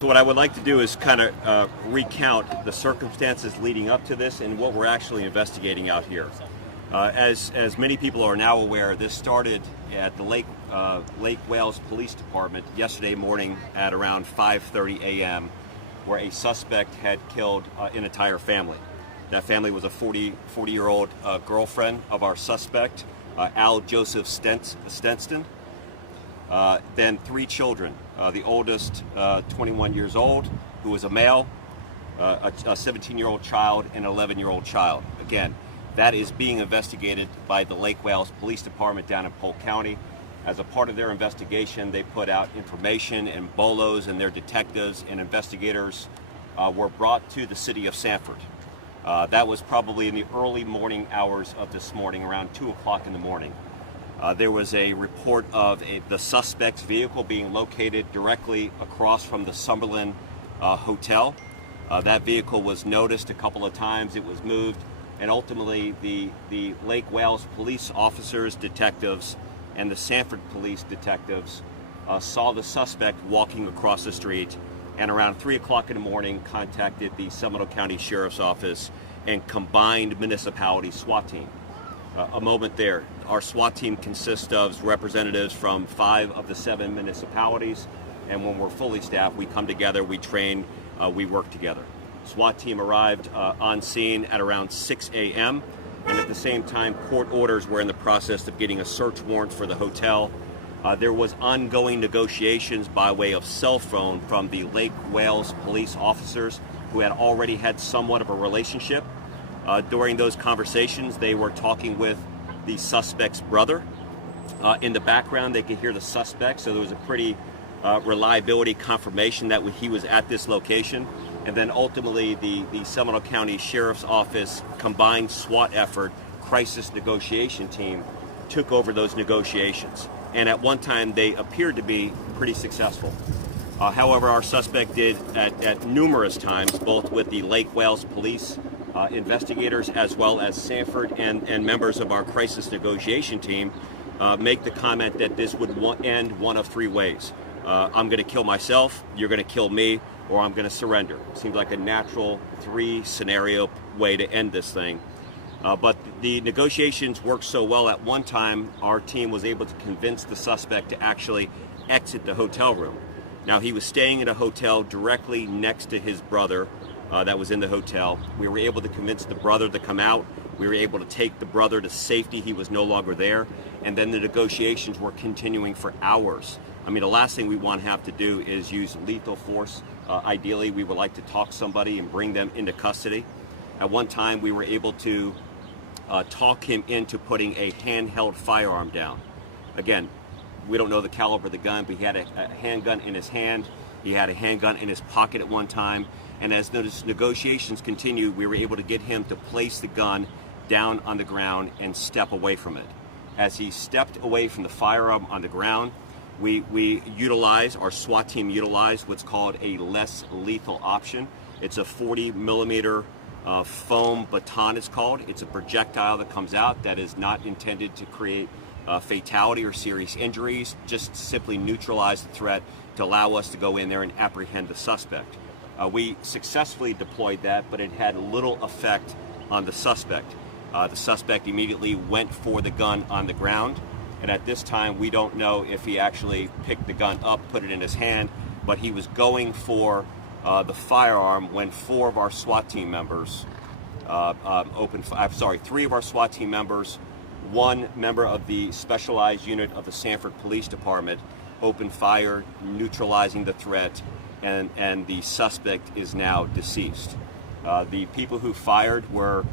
So what I would like to do is kind of recount the circumstances leading up to this and what we're actually investigating out here. As many people are now aware, this started at the Lake Wales Police Department yesterday morning at around 5:30 a.m., where a suspect had killed an entire family. That family was a 40-year-old girlfriend of our suspect, Al Joseph Stenston. Then three children. The oldest, 21 years old, who was a male, a 17-year-old child, and an 11-year-old child. Again, that is being investigated by the Lake Wales Police Department down in Polk County. As a part of their investigation, they put out information, and BOLOs and their detectives and investigators were brought to the city of Sanford. That was probably in the early morning hours of this morning, around 2 o'clock in the morning. There was a report of the suspect's vehicle being located directly across from the Summerlin Hotel. That vehicle was noticed a couple of times. It was moved, and ultimately the Lake Wales police officers, detectives, and the Sanford police detectives saw the suspect walking across the street, and around 3 o'clock in the morning contacted the Seminole County Sheriff's Office and combined municipality SWAT team. A moment there. Our SWAT team consists of representatives from 5 of the 7 municipalities, and when we're fully staffed, we come together, we train, we work together. SWAT team arrived on scene at around 6 a.m., and at the same time, court orders were in the process of getting a search warrant for the hotel. There was ongoing negotiations by way of cell phone from the Lake Wales police officers who had already had somewhat of a relationship. During those conversations, they were talking with the suspect's brother. In the background, they could hear the suspect, so there was a pretty reliability confirmation that he was at this location. And then ultimately, the Seminole County Sheriff's Office combined SWAT effort, crisis negotiation team, took over those negotiations. And at one time, they appeared to be pretty successful. However, our suspect did at numerous times, both with the Lake Wales police investigators as well as Sanford and members of our crisis negotiation team, make the comment that this would end one of 3 ways. I'm going to kill myself, you're going to kill me, or I'm going to surrender. Seems like a natural 3-scenario way to end this thing. But the negotiations worked so well at one time, our team was able to convince the suspect to actually exit the hotel room. Now, he was staying in a hotel directly next to his brother that was in the hotel. We were able to convince the brother to come out. We were able to take the brother to safety. He was no longer there. And then the negotiations were continuing for hours. I mean, the last thing we want to have to do is use lethal force. Ideally, we would like to talk somebody and bring them into custody. At one time, we were able to talk him into putting a handheld firearm down. Again, we don't know the caliber of the gun, but he had a handgun in his hand. He had a handgun in his pocket at one time. And as those negotiations continued, we were able to get him to place the gun down on the ground and step away from it. As he stepped away from the firearm on the ground, our SWAT team utilized what's called a less lethal option. It's a 40 millimeter foam baton, it's called. It's a projectile that comes out that is not intended to create fatality or serious injuries, just simply neutralize the threat to allow us to go in there and apprehend the suspect. We successfully deployed that, but it had little effect on the suspect. The suspect immediately went for the gun on the ground, and at this time we don't know if he actually picked the gun up, put it in his hand, but he was going for the firearm when 3 of our SWAT team members, 1 member of the specialized unit of the Sanford Police Department opened fire, neutralizing the threat, and the suspect is now deceased. The people who fired were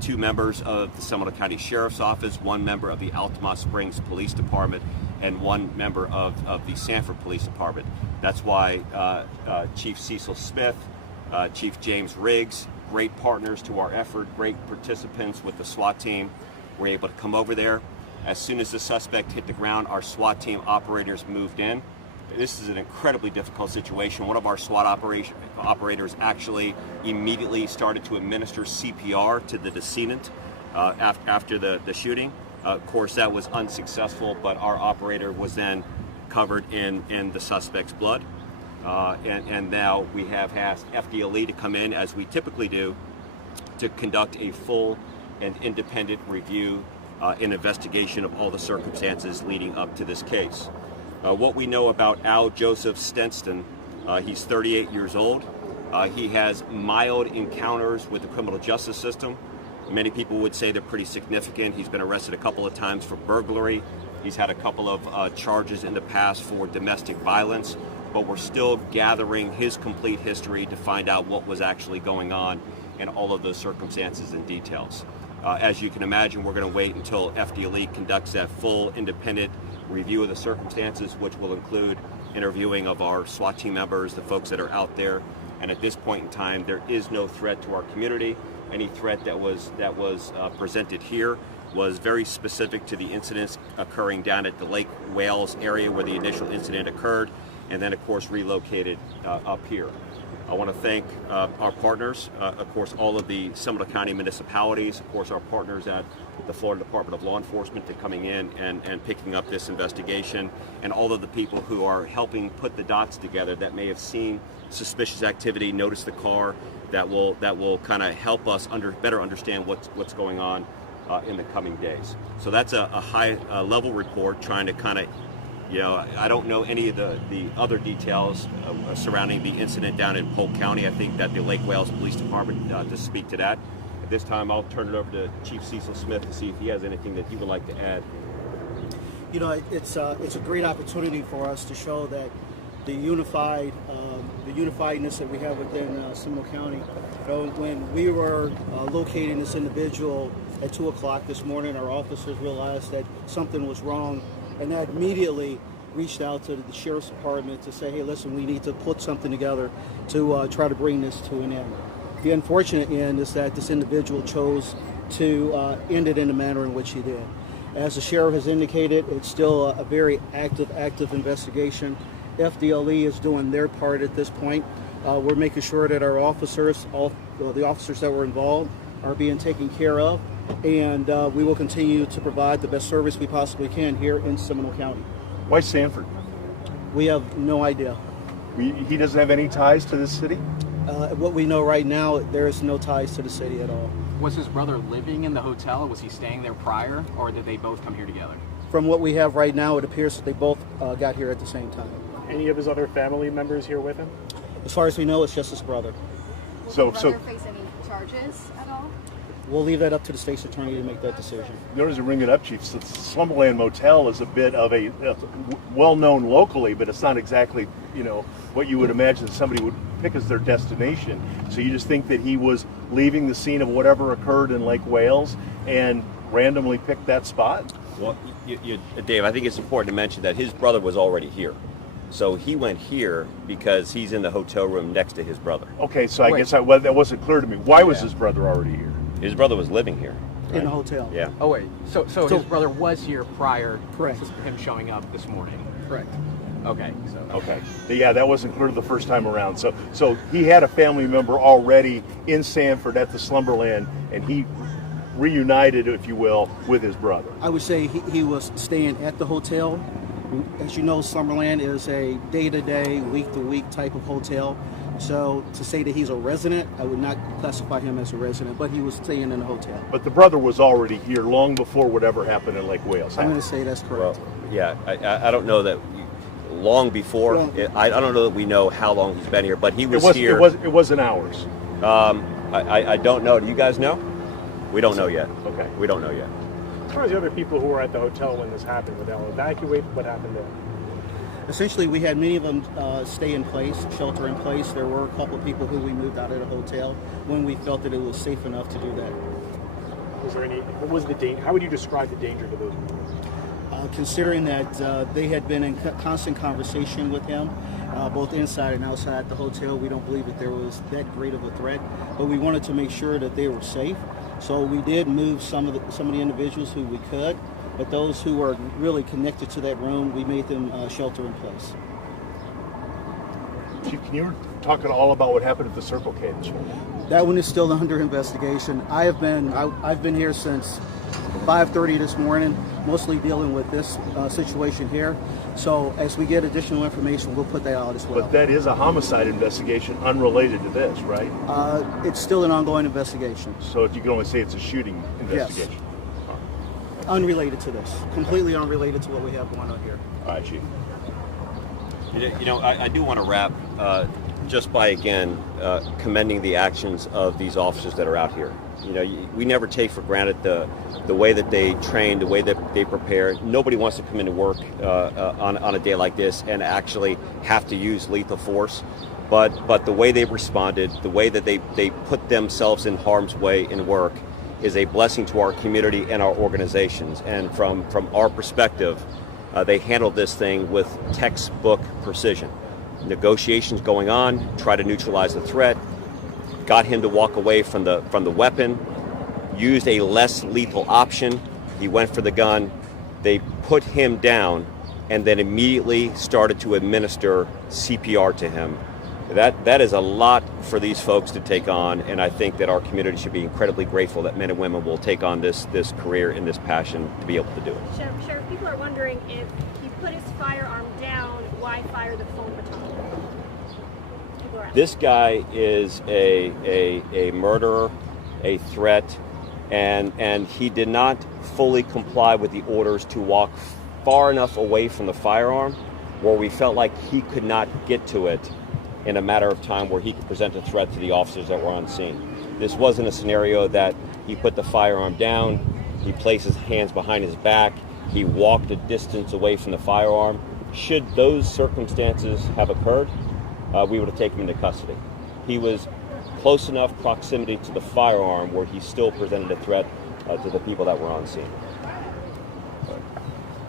2 members of the Seminole County Sheriff's Office, 1 member of the Altamont Springs Police Department, and 1 member of the Sanford Police Department. That's why Chief Cecil Smith, Chief James Riggs, great partners to our effort, great participants with the SWAT team, were able to come over there. As soon as the suspect hit the ground, our SWAT team operators moved in. This is an incredibly difficult situation. One of our SWAT operators actually immediately started to administer CPR to the decedent after the shooting. Of course, that was unsuccessful, but our operator was then covered in the suspect's blood. and now we have asked FDLE to come in, as we typically do, to conduct a full and independent review and investigation of all the circumstances leading up to this case. What we know about Al Joseph Stenston, he's 38 years old. He has mild encounters with the criminal justice system. Many people would say they're pretty significant. He's been arrested a couple of times for burglary. He's had a couple of charges in the past for domestic violence, but we're still gathering his complete history to find out what was actually going on and all of those circumstances and details. As you can imagine, we're going to wait until FDLE conducts that full independent review of the circumstances, which will include interviewing of our SWAT team members, the folks that are out there. And at this point in time, there is no threat to our community. Any threat that was presented here was very specific to the incidents occurring down at the Lake Wales area where the initial incident occurred, and then of course relocated up here. I want to thank our partners, of course all of the Seminole County municipalities, of course our partners at the Florida Department of Law Enforcement for coming in and picking up this investigation, and all of the people who are helping put the dots together that may have seen suspicious activity, noticed the car, that will kind of help us better understand what's going on in the coming days. So that's a high level report trying to kind of, I don't know any of the other details surrounding the incident down in Polk County. I think that the Lake Wales Police Department to speak to that. At this time, I'll turn it over to Chief Cecil Smith to see if he has anything that he would like to add. It's a great opportunity for us to show that the unifiedness that we have within Seminole County. When we were locating this individual at 2 o'clock this morning, our officers realized that something was wrong, and that immediately reached out to the Sheriff's Department to say, hey, listen, we need to put something together to try to bring this to an end. The unfortunate end is that this individual chose to end it in the manner in which he did. As the Sheriff has indicated, it's still a very active investigation. FDLE is doing their part at this point. We're making sure that our officers, the officers that were involved, are being taken care of, and we will continue to provide the best service we possibly can here in Seminole County. Why Sanford? We have no idea. He doesn't have any ties to this city? What we know right now, there is no ties to the city at all. Was his brother living in the hotel? Was he staying there prior, or did they both come here together? From what we have right now, it appears that they both got here at the same time. Any of his other family members here with him? As far as we know, it's just his brother. Will his brother face any charges at all? We'll leave that up to the state's attorney to make that decision. In order to bring it up, Chief, so Slumberland Motel is a bit of a well-known locally, but it's not exactly, what you would imagine somebody would pick as their destination. So you just think that he was leaving the scene of whatever occurred in Lake Wales and randomly picked that spot? Well, Dave, I think it's important to mention that his brother was already here. So he went here because he's in the hotel room next to his brother. Okay, so I guess that wasn't clear to me. Why was his brother already here? His brother was living here. Right? In the hotel. Yeah. Oh, wait. So his brother was here prior Correct. to him showing up this morning? Correct. Okay. Okay. Yeah, that wasn't clear the first time around. So he had a family member already in Sanford at the Slumberland, and he reunited, if you will, with his brother. I would say he was staying at the hotel. As you know, Slumberland is a day-to-day, week-to-week type of hotel. So to say that he's a resident, I would not classify him as a resident, but he was staying in a hotel. But the brother was already here long before whatever happened in Lake Wales. I'm going to say that's correct. Well, yeah, I don't know that long before. I don't know that we know how long he's been here, but he was here. It wasn't hours. I don't know. Do you guys know? We don't know yet. Okay. We don't know yet. As far as the other people who were at the hotel when this happened, were they all evacuated? What happened there? Essentially, we had many of them stay in place, shelter in place. There were a couple of people who we moved out of the hotel when we felt that it was safe enough to do that. Was there any? What was the danger? How would you describe the danger to those people? Considering that they had been in constant conversation with him, both inside and outside the hotel, we don't believe that there was that great of a threat. But we wanted to make sure that they were safe. So we did move some of the individuals who we could, but those who were really connected to that room, we made them shelter in place. Chief, can you talk at all about what happened at the Circle K this morning? That one is still under investigation. I've been here since 5:30 this morning, mostly dealing with this situation here. So as we get additional information, we'll put that out as well. But that is a homicide investigation unrelated to this, right? It's still an ongoing investigation. So you can only say it's a shooting investigation. Unrelated to this. Completely unrelated to what we have going on here. All right, Chief. You know, I do want to wrap just by, again, commending the actions of these officers that are out here. You know, we never take for granted the way that they train, the way that they prepare. Nobody wants to come into work on a day like this and actually have to use lethal force. But the way they've responded, the way that they put themselves in harm's way in work is a blessing to our community and our organizations. And from our perspective, they handled this thing with textbook precision. Negotiations going on, try to neutralize the threat, got him to walk away from the weapon, used a less lethal option. He went for the gun. They put him down and then immediately started to administer CPR to him. That is a lot for these folks to take on, and I think that our community should be incredibly grateful that men and women will take on this career and this passion to be able to do it. Sheriff, people are wondering if he put his firearm down, why fire the foam baton? This guy is a murderer, a threat, and he did not fully comply with the orders to walk far enough away from the firearm where we felt like he could not get to it in a matter of time where he could present a threat to the officers that were on scene. This wasn't a scenario that he put the firearm down, he placed his hands behind his back, he walked a distance away from the firearm. Should those circumstances have occurred, we would have taken him into custody. He was close enough proximity to the firearm where he still presented a threat to the people that were on scene.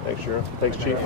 Thanks, Sheriff. Thanks, Chief.